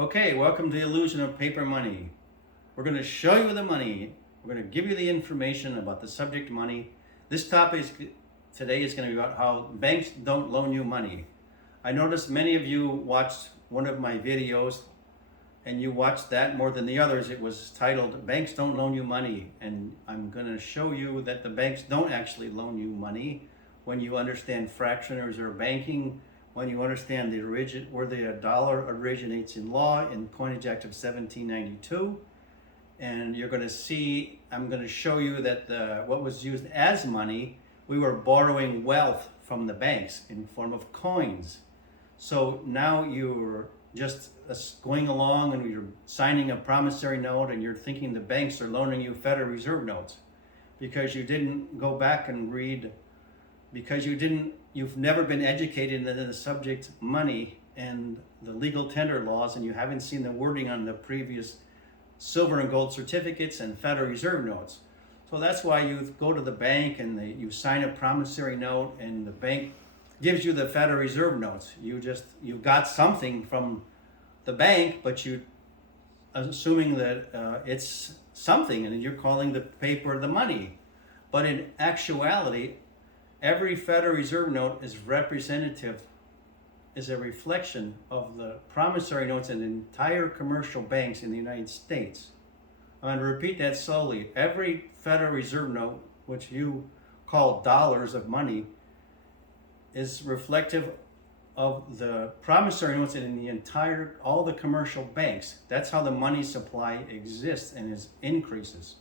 Okay, welcome to the illusion of paper money. We're going to show you the money. We're going to give you the information about the subject money. This topic today is going to be about how banks don't loan you money. I noticed many of you watched one of my videos and you watched that more than the others. It was titled Banks Don't Loan You Money, and I'm going to show you that the banks don't actually loan you money when you understand fractional reserve banking, when you understand where the dollar originates in law in Coinage Act of 1792. And you're going to see, I'm going to show you that what was used as money, we were borrowing wealth from the banks in form of coins. So now you're just going along and you're signing a promissory note and you're thinking the banks are loaning you Federal Reserve notes because you didn't go back and read, because you've never been educated in the subject money and the legal tender laws, and you haven't seen the wording on the previous silver and gold certificates and Federal Reserve notes. So that's why you go to the bank and you sign a promissory note and the bank gives you the Federal Reserve notes. You got something from the bank, but you assuming that it's something and you're calling the paper the money. But in actuality, every Federal Reserve note is a reflection of the promissory notes in the entire commercial banks in the United States. I'm going to repeat that slowly. Every Federal Reserve note, which you call dollars of money, is reflective of the promissory notes in all the commercial banks. That's how the money supply exists and increases.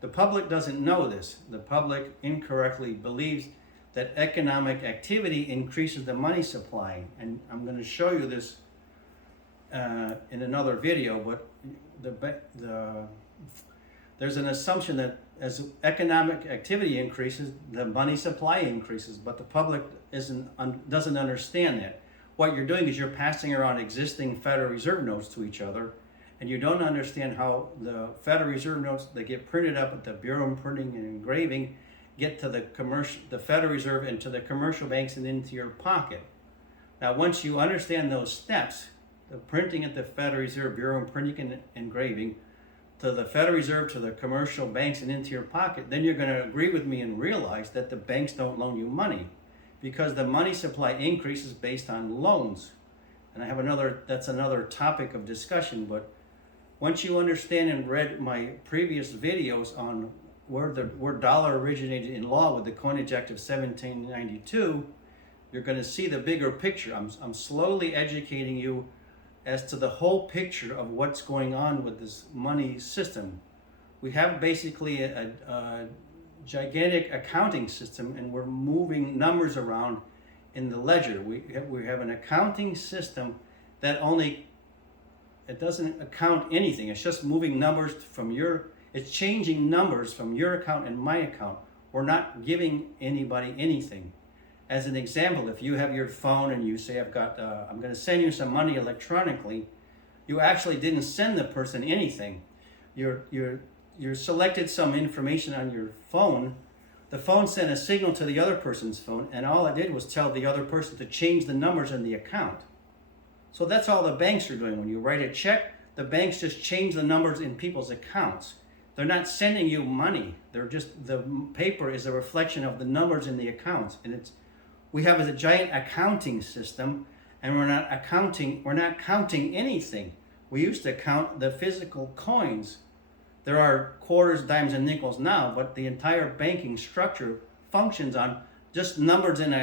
The public doesn't know this. The public incorrectly believes that economic activity increases the money supply. And I'm going to show you this in another video, but there's an assumption that as economic activity increases, the money supply increases, but the public doesn't understand that. What you're doing is you're passing around existing Federal Reserve notes to each other, and you don't understand how the Federal Reserve notes that get printed up at the Bureau of Printing and Engraving get to the Federal Reserve and to the commercial banks and into your pocket. Now, once you understand those steps, the printing at the Federal Reserve, Bureau of Printing and Engraving, to the Federal Reserve, to the commercial banks and into your pocket, then you're going to agree with me and realize that the banks don't loan you money because the money supply increases based on loans. And that's another topic of discussion, but once you understand and read my previous videos on where dollar originated in law with the Coinage Act of 1792, you're going to see the bigger picture. I'm slowly educating you as to the whole picture of what's going on with this money system. We have basically a gigantic accounting system, and we're moving numbers around in the ledger. We have an accounting system that it doesn't account anything. It's just moving numbers it's changing numbers from your account and my account. We're not giving anybody anything. As an example, if you have your phone and you say, I'm going to send you some money electronically, you actually didn't send the person anything. You selected some information on your phone. The phone sent a signal to the other person's phone, and all it did was tell the other person to change the numbers in the account. So that's all the banks are doing. When you write a check, the banks just change the numbers in people's accounts. They're not sending you money. The paper is a reflection of the numbers in the accounts. And we have a giant accounting system, and we're not counting anything. We used to count the physical coins. There are quarters, dimes, and nickels now, but the entire banking structure functions on just numbers in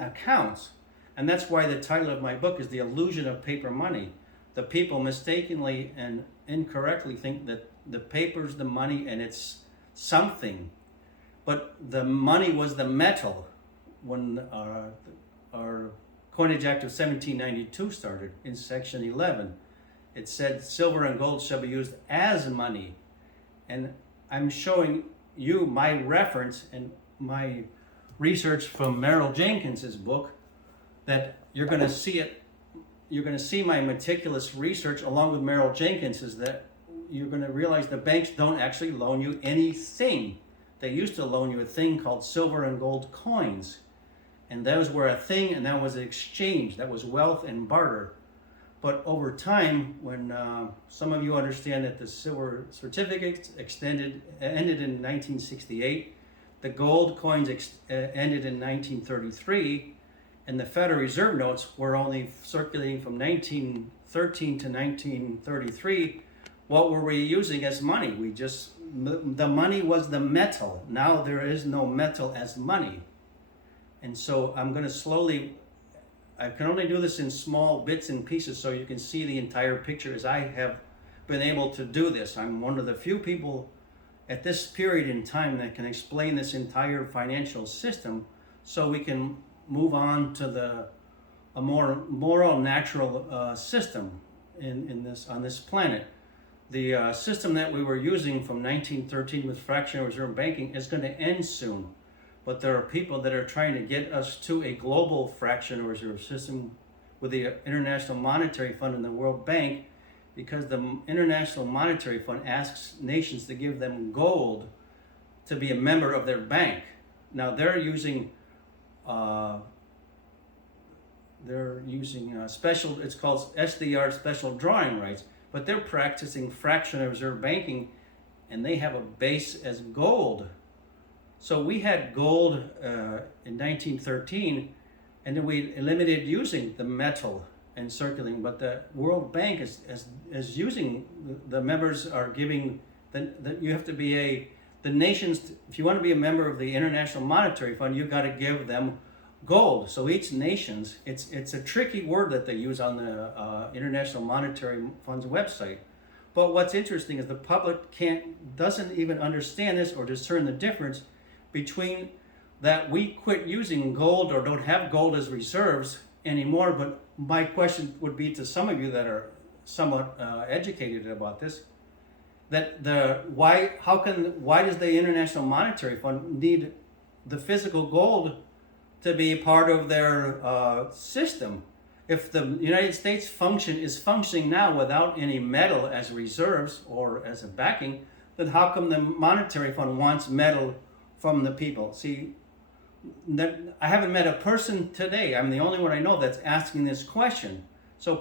accounts. And that's why the title of my book is The Illusion of Paper Money. The people mistakenly and incorrectly think that the paper's the money and it's something. But the money was the metal when our Coinage Act of 1792 started in Section 11. It said silver and gold shall be used as money. And I'm showing you my reference and my research from Merrill Jenkins's book that you're going to see it. You're going to see my meticulous research along with Merrill Jenkins's, that you're going to realize the banks don't actually loan you anything. They used to loan you a thing called silver and gold coins. And those were a thing, and that was an exchange. That was wealth and barter. But over time, when some of you understand that the silver certificates ended in 1968, the gold coins ended in 1933, and the Federal Reserve notes were only circulating from 1913 to 1933. What were we using as money? The money was the metal. Now there is no metal as money. And so I'm going to slowly, I can only do this in small bits and pieces so you can see the entire picture as I have been able to do this. I'm one of the few people at this period in time that can explain this entire financial system so we can move on to a more moral, natural system on this planet. The system that we were using from 1913 with fractional reserve banking is going to end soon. But there are people that are trying to get us to a global fractional reserve system with the International Monetary Fund and the World Bank, because the International Monetary Fund asks nations to give them gold to be a member of their bank. Now they're using special, it's called SDR, special drawing rights, but they're practicing fractional reserve banking, and they have a base as gold. So we had gold in 1913, and then we eliminated using the metal and circulating. But the World Bank is using, the members are giving, you have to be the nations, if you want to be a member of the International Monetary Fund, you've got to give them gold. So each nation's, it's a tricky word that they use on the International Monetary Fund's website. But what's interesting is the public doesn't even understand this or discern the difference between that we quit using gold or don't have gold as reserves anymore. But my question would be to some of you that are somewhat educated about this, that why does the International Monetary Fund need the physical gold to be part of their system? If the United States is functioning now without any metal as reserves or as a backing, then how come the Monetary Fund wants metal from the people? See, I haven't met a person today, I'm the only one I know that's asking this question. So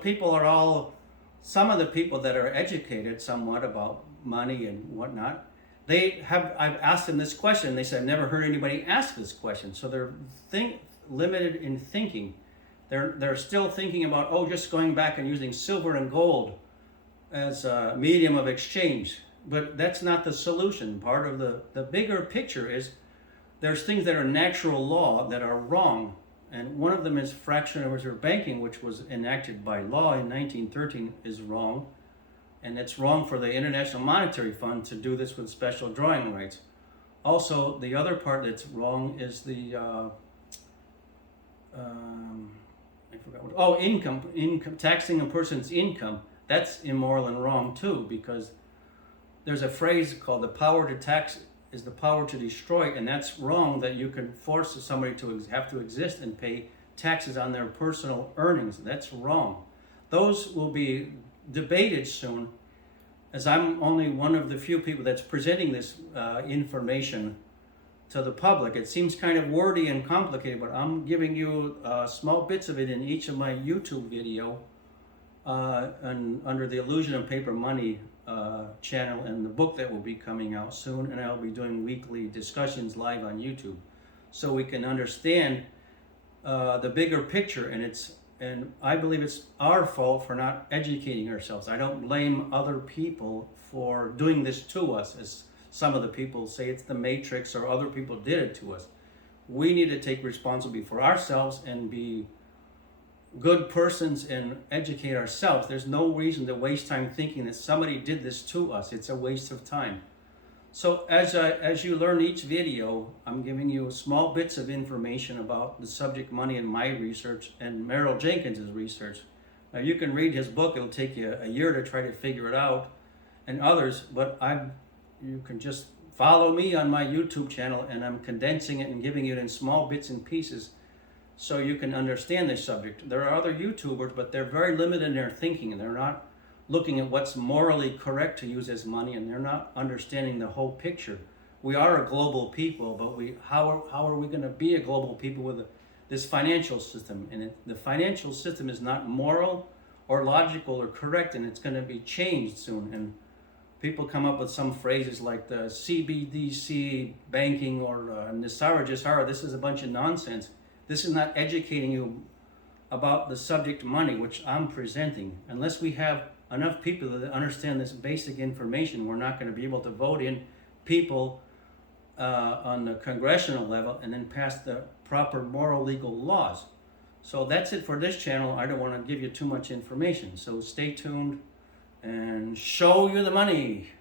some of the people that are educated somewhat about money and whatnot, I've asked them this question, they said, I've never heard anybody ask this question. So they're limited in thinking. They're still thinking about, just going back and using silver and gold as a medium of exchange. But that's not the solution. Part of the bigger picture is there's things that are natural law that are wrong. And one of them is fractional reserve banking, which was enacted by law in 1913, is wrong. And it's wrong for the International Monetary Fund to do this with special drawing rights. Also, the other part that's wrong is income, taxing a person's income. That's immoral and wrong too, because there's a phrase called the power to tax is the power to destroy, and that's wrong, that you can force somebody to have to exist and pay taxes on their personal earnings. That's wrong. Those will be debated soon, as I'm only one of the few people that's presenting this information to the public. It seems kind of wordy and complicated, but I'm giving you small bits of it in each of my YouTube video and under the Illusion of Paper Money channel, and the book that will be coming out soon, and I'll be doing weekly discussions live on YouTube, so we can understand the bigger picture. And I believe it's our fault for not educating ourselves. I don't blame other people for doing this to us, as some of the people say it's the Matrix or other people did it to us. We need to take responsibility for ourselves and be good persons and educate ourselves. There's no reason to waste time thinking that somebody did this to us. It's a waste of time. So as you learn each video, I'm giving you small bits of information about the subject money in my research and Merrill Jenkins' research. Now you can read his book. It'll take you a year to try to figure it out, and others, but you can just follow me on my YouTube channel, and I'm condensing it and giving it in small bits and pieces so you can understand this subject. There are other YouTubers, but they're very limited in their thinking, and they're not looking at what's morally correct to use as money, and they're not understanding the whole picture. We are a global people, but how are we going to be a global people with this financial system? And the financial system is not moral or logical or correct, and it's going to be changed soon. And people come up with some phrases like the CBDC banking or Nisara Jisara. This is a bunch of nonsense. This is not educating you about the subject money, which I'm presenting. Unless we have enough people that understand this basic information, we're not going to be able to vote in people on the congressional level and then pass the proper moral legal laws. So that's it for this channel. I don't want to give you too much information. So stay tuned and show you the money.